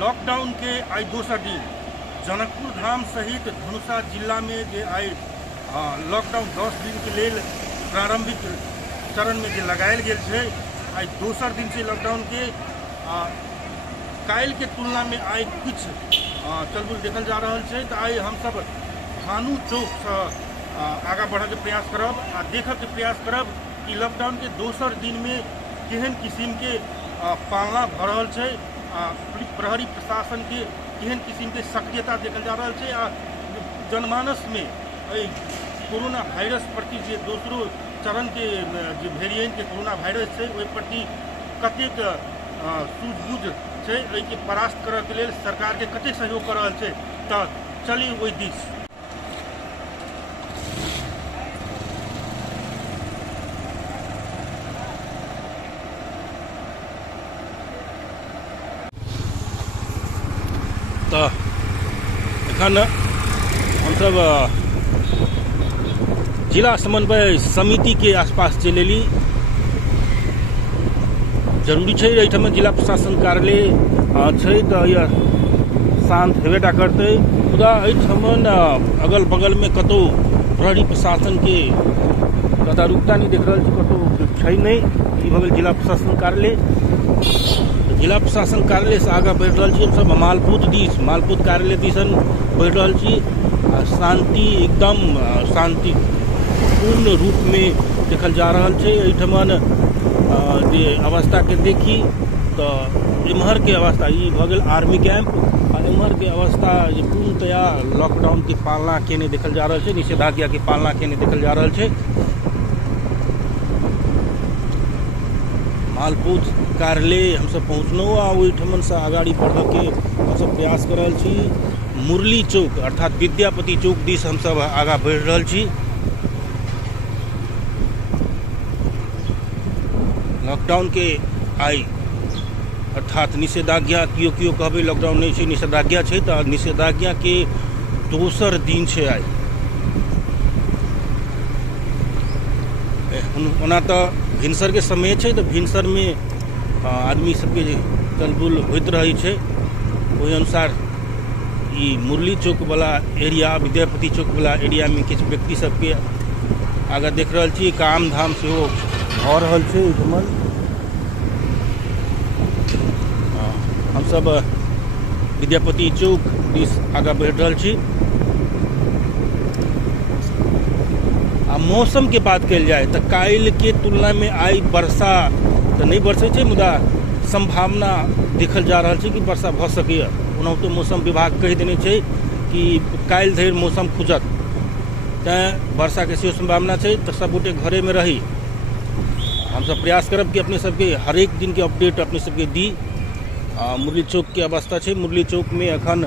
Lockdown के आई दोसर दिन जनकपुर धाम सहित धनुषा जिला में जे आई लॉकडाउन 10 दिन के लेल प्रारंभिक चरण में जे लगायल गेल छै, आई दोसर दिन से लॉकडाउन के काल्हि के तुलना में आई कुछ चलबुल देखल जा रहा है। तो आई हम सब भानु चौक से आगा बढ़े के प्रयास करब आ देखब के प्रयास करब कि लॉकडाउन के दोसर दिन में केहन किस्म के पालना भ रहल छै, प्रहरी प्रशासन के केहन किस्म के सक्रियता देखल जा रहा है आ जनमानस में कोरोना वायरस प्रति जे दोसरो चरण के जे वेरिएंट के कोरोना वायरस है ओहि प्रति कतेक सूझबूझ छै, के परास्त करऽ के लेल सरकार के कतेक सहयोग कर रहल छै। तो चली ओहि दिस। तो एखन हम सब जिला समन्वय समिति के आसपास चल एली। जरूरी है एहिठाम जिला प्रशासन कार्यालय है तो यह शांत हेबेटा करते, मुदा एहिठाम अगल बगल में कतौ प्रहरी प्रशासन के गदारुकता नहीं देख रहा, कतौ छै नहीं। ई भऽ गेल जिला प्रशासन कार्यालय। जिला प्रशासन कार्यालय से आगे बढ़ रहा हम सब मालपूत कार्यालय दिसन बढ़ रहा। शांति एकदम शांतिपूर्ण रूप में देखल जा रहा है। एहिठमन जे अवस्था के देखी तो इम्हर के अवस्था ई भऽ गेल आर्मी कैंप आ इम्हर के अवस्था जे पूर्णतया लॉकडाउन की पालना केने देखल जा रहा है, निषेधाज्ञा की पालना केने देखल जा रहा है। मालपूत कार्यालय हम सब पहुँचलहुँ आ ओहिठमन से आगाड़ी बढ़ के हम सब प्रयास कर रहल छी। मुरली चौक अर्थात विद्यापति चौक दिस हम सब आगा बढ़ रहल छी। लॉकडाउन के आई अर्थात निषेधाज्ञा कियो कहबे लॉकडाउन नहीं छै, निषेधाज्ञा छै। तो निषेधाज्ञा के दोसर दिन छै आई। ओना तो भिनसर के समय है तो भिनसर में आदमी सबके चलबुल होइत रही है। वही अनुसार ई मुरली चौक वाला एरिया विद्यापति चौक वाला एरिया में किछु व्यक्ति सबके आगे देख रहा छी काम धाम से भऽ रहल छै। हम सब विद्यापति चौक दिस आगे बढ़ रहा छी। आ मौसम के बात कल जाए तो काल्हि के तुलना में आई वर्षा तो नहीं बरसे छै, मुदा संभावना देखल जा रहा है कि वर्षा भ सकैए। ओना तो मौसम विभाग कहि देने छै कि काल्हि धरि मौसम खुजत, तैं वर्षा के सेहो संभावना छै। तो सब गोटे घरे में रही। हम सब प्रयास करब कि अपने सबके हरेक दिन के अपडेट अपने सबके दी। मुरली चौक के अवस्था है। मुरली चौक में अखन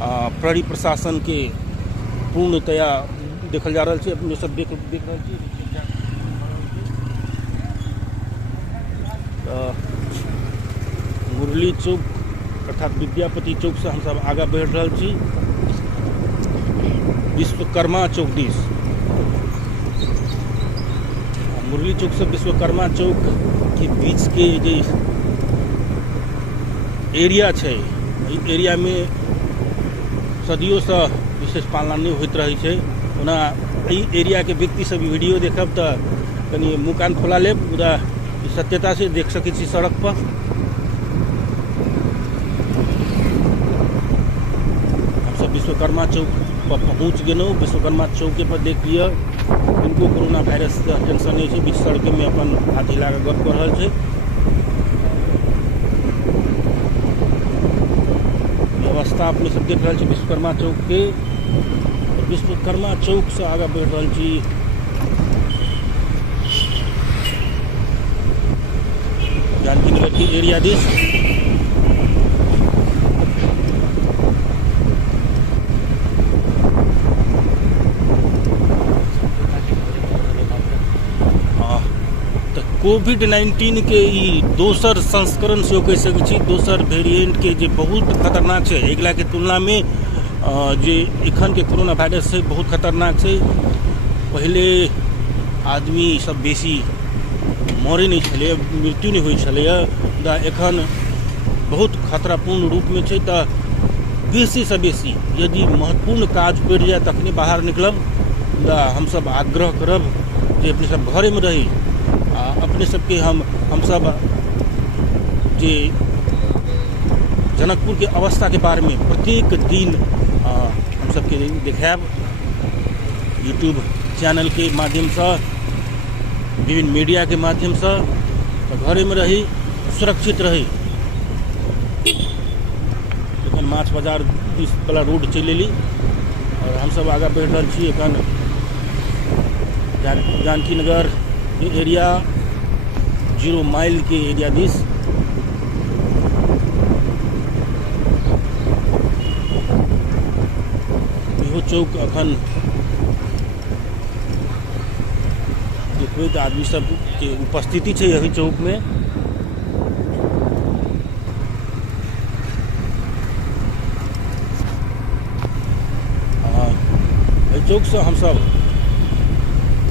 प्रहरी प्रशासन के पूर्णतया देखल जा रहा है। अपने सब देख रहा है। मुरली चौक अर्थात विद्यापति चौक से हम सब आगे बढ़ रहा छी विश्वकर्मा चौक दिस। मुरली चौक से विश्वकर्मा चौक के बीच के जे एरिया है, एरिया में सदियों से विशेष पालना नहीं होइत रही है। ओना एरिया के व्यक्ति सब वीडियो देखब तो कनी मुँह कान खोला लेब, मुदा सत्यता से देख सकै छी सड़क पर। हम सब विश्वकर्मा चौक पर पहुँच गेलहुँ। विश्वकर्मा चौके पर देख लिया इनको कोरोना वायरस का टेंशन नहीं है। बीच सड़क में अपन हाथ हिला के गप कर रहा है। अवस्था अपने सब देख रहा है विश्वकर्मा चौक के। विश्वकर्मा चौक से आगे बढ़ रहा छी जानकी नगर के एरिया दिस। तो कोविड-19 के ई दोसर संस्करण से कह सकै छी, दोसर वेरिएंट के जे बहुत खतरनाक है। अगिला के तुलना में जे एखन के कोरोना वायरस है बहुत खतरनाक है। पहले आदमी सब बेसी मरे नहीं छलै, मृत्यु नहीं होइ छलै, मुदा एखन बहुत खतरापूर्ण रूप में छै। तो बेसी से बेसी यदि महत्वपूर्ण काज पड़ जाए तखने बाहर निकलब। हम सब आग्रह करब जे अपने सब घरे में रही। अपने सबके हम सब जे जनकपुर के अवस्था के बारे में प्रत्येक दिन हम सबके देखाब यूट्यूब चैनल के माध्यम से, विभिन्न मीडिया के माध्यम से। तो घरे में रही, सुरक्षित रही। एखन माछ बाजार दिस वाला रोड चल एली और हम सब आगे बढ़ रहा छी। एखन जानकी नगर एरिया 0 माइल के एरिया दिस। इहो चौक अखन देखबै तो आदमी सब के उपस्थिति छै यही चौक में। चौक से हम सब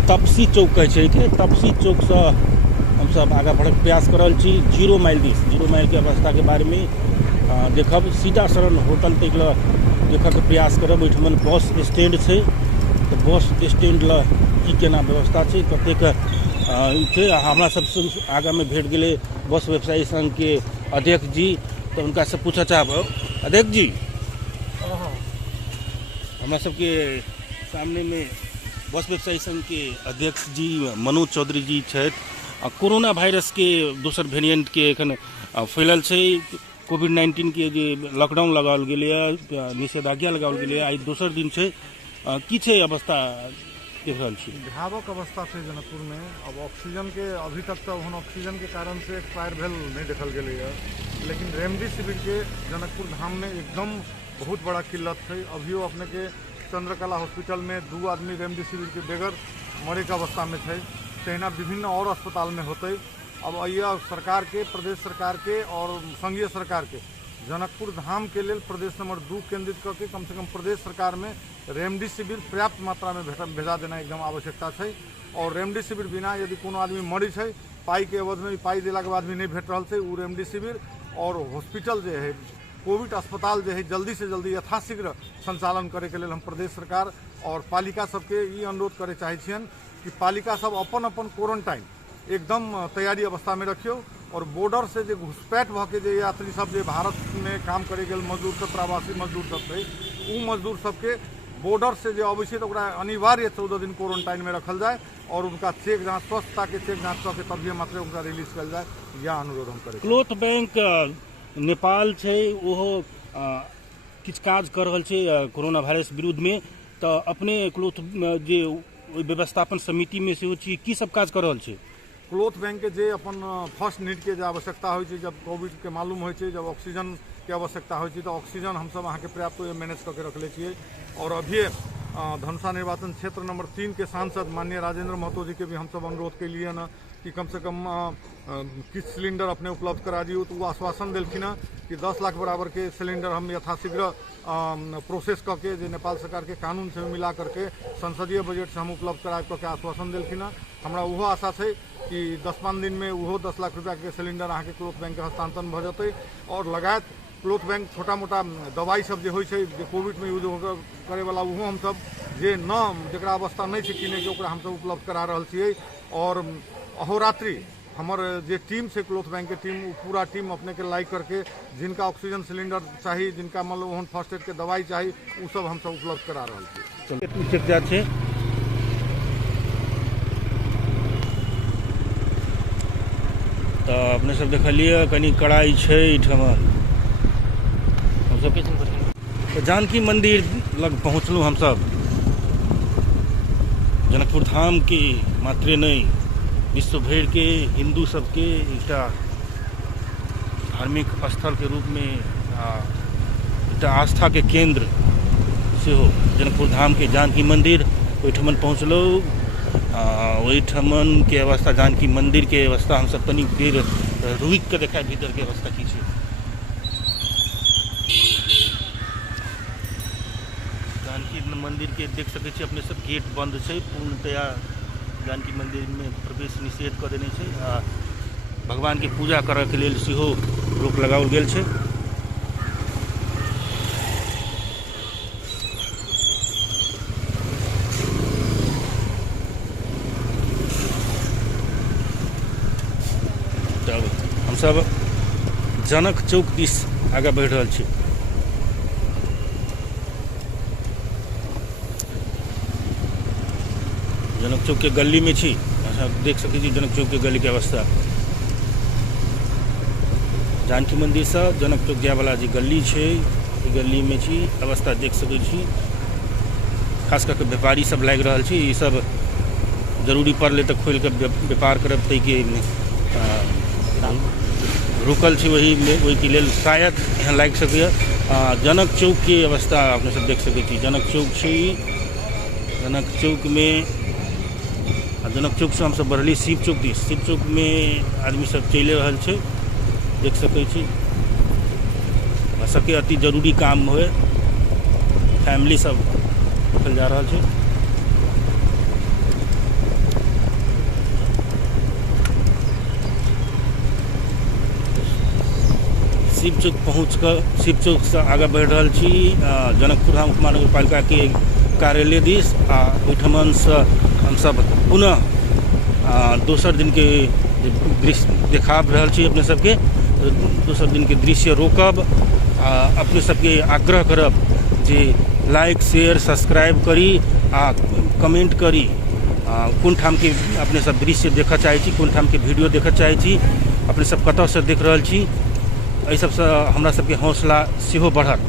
तपसी चौक कहे छै कि तपसी चौक से हम सब आगे बढ़क प्रयास कर रही छी। 0 माइल दिस 0 माइल के अवस्था के बारे में देखब। सीधा सरल होटल तक ल देखक के प्रयास करब। ओहिठमन बस स्टैंड छै, तो बस स्टैंड ल की केना व्यवस्था छै, कतेक छै। हमरा सबसे आगा में भेट गेले बस व्यवसायी संघ के अध्यक्ष जी। तो उनका से पूछा चाहब, अध्यक्ष जी हमरा सबके सामने में बस व्यवसायी संघ के अध्यक्ष जी मनोज चौधरी जी छथि। कोरोना वायरस के दोसर वेरिएंट के एखन फैलल छै। कोविड-19 के जे लॉकडाउन लगाओल गेलै, निषेधाज्ञा लगाओल गेलै, आई दोसर दिन छै। की छै अवस्था देख रहल छी? भयावह अवस्था छै जनकपुर में। अब ऑक्सीजन के अभी तक तो हम ऑक्सीजन के कारण से एक्सपायर भेल नहीं देखल गेलै है, लेकिन रेमडेसिविर के जनकपुर धाम में एकदम बहुत बड़ा किल्लत है। अभियो अपने के चंद्रकला हॉस्पिटल में 2 आदमी रेमडेसिविर के बगैर मरे के अवस्था में है। तहिना विभिन्न और अस्पताल में होते। अब यह सरकार के, प्रदेश सरकार के और संघीय सरकार के जनकपुर धाम के लिए प्रदेश नंबर 2 केंद्रित करके कम से कम प्रदेश सरकार में रेमडेसिविर पर्याप्त मात्रा में भेजा देना एकदम आवश्यकता है। और रेमडेसिविर बिना यदि कोनो आदमी मरी है, पाई के अवध में पाई दिला के बाद भी नहीं भेट रहा है, वो रेमडेसिविर और हॉस्पिटल जो है कोविड अस्पताल जो है जल्दी से जल्दी यथाशीघ्र संचालन करे के लिए हम प्रदेश सरकार और पालिका सबके ये अनुरोध करे चाहे छियन कि पालिका सब अपन अपन क्वारंटाइन एकदम तैयारी अवस्था में रखियो। और बॉर्डर से जो घुसपैठ भके जो यात्री सब जो भारत में काम करे गेल मजदूर सब, प्रवासी मजदूर सब है, वो मजदूर सबके बॉर्डर से जो अबै छै ओकरा अनिवार्य 14 दिन क्वारंटाइन में रखल जाए और उनका चेक जाँच, स्वस्थता के चेक जाँच करके तभी मात्र उनका रिलीज कल जाए। यह अनुरोध हम करें। क्लोथ बैंक नेपाल छै, ओहो किछु काज कर रहल छै कोरोना वायरस विरुद्ध में। तो अपने क्लोथ जे व्यवस्थापन समिति में से छी, की सब काज कर रहल छै? क्लोथ बैंक के जे अपन फर्स्ट नीड के जो आवश्यकता हो, जब कोविड के मालूम हो, जब ऑक्सीजन के आवश्यकता हो, तो ऑक्सीजन हम सब अहाँ के पर्याप्त मैनेज करके रखले छिए। और अभी धनुषा निर्वाचन क्षेत्र नंबर 3 के सांसद माननीय राजेंद्र महतो जी के भी हम सब अनुरोध के लिए न कि कम से कम किस सिलेंडर अपने उपलब्ध करा दियो। तो वो आश्वासन दिलखिन कि 10 लाख बराबर के सिलेंडर हम यथाशीघ्र प्रोसेस करके जो नेपाल सरकार के कानून से मिला करके संसदीय बजट से हम उपलब्ध करा करके आश्वासन दिलखिन। हमरा वो आशा है कि 10-5 दिन में वो 10 लाख रुपया के सिलेंडर अहाँ के क्लोथ बैंक के हस्तांतरण भ जते। और लगायत क्लोथ बैंक छोटा मोटा दवाई सब जो होय छै जे कोविड में यूज करे वाला वो हम सब जे न जकरा अवस्था नहीं छै किने के ओकरा हम सब उपलब्ध करा रहल छियै। और अहोरात्रि हमर जे टीम से क्लोथ बैंक के टीम, पूरा टीम अपने के लाइक करके जिनका ऑक्सीजन सिलेंडर चाहिए, जिनका मतलब ओहन फर्स्ट एड के दवाई चाहिए, वो सब हम सब उपलब्ध करा रहल छियै। तो अपने सब देखलिए कनी कड़ाई छै ठमन। हम सब तो जानकी मंदिर लग पहुँचलूँ। हम सब जनकपुर धाम के मात्रे नहीं, विश्व भर के हिंदू सबके एक धार्मिक स्थल के रूप में एक आस्था के केंद्र से हो जनकपुर धाम के जानकी मंदिर। ओहिठमन पहुँचलो, ओहिठमन के अवस्था, जानकी मंदिर के अवस्था हम सब तनी देर रुक के देखा भीतर के अवस्था की छै। जानकी मंदिर के देख सके छी अपने सब, गेट बंद छै पूर्णतया। जानकी मंदिर में प्रवेश निषेध कर देने छै। भगवान के पूजा करय के लेल सेहो रोक लगाओल गेल छै। तब हमसब जनक चौक दिस आगे बढ़ि रहल छी। जनक चौक के गली में छी, देख सकै छी जनक चौक के गली के अवस्था। जानकी मंदिर से जनक चौक जाए वाला जे गली छै, गली में छी, अवस्था देख सकै छी। खास करके व्यापारी सब लागि रहल छी, ई सब जरूरी पड़ले तो खोल के व्यापार करब, तै के रुकल छी वही के लेल शायद यहाँ लागि सकैए। जनक चौक के अवस्था अपने सब देख सकै छी। जनक चौक छै, जनक चौक में जनक चौक से हमसब बढ़ली शिव चौक दिस। शिव चौक में आदमी सब चलि रहल छै, देख सकै छी। भऽ सके अति जरूरी काम होए, फैमिली सब निकल जा रहल छै। शिव चौक पहुँच कर शिव चौक से आगे बढ़ि रहल छी जनकपुर धाम उपमहानगर पालिका के कार्यालय दिस। ओहिठमन से हमसब पुनः दोसर दिन के दृश्य देखा रहल छी अपने सबके। दोसर दिन के दृश्य रोकब, अपने सबके आग्रह करब जे लाइक शेयर सब्सक्राइब करी आ कमेंट करी। कोन ठाम के अपने सब दृश्य देखा चाहे छी, कोन ठाम के वीडियो देखा चाहे छी, अपने सब कतऽ से देख रहल छी, एहि सबसे हमरा सबके हौसला सेहो बढ़त।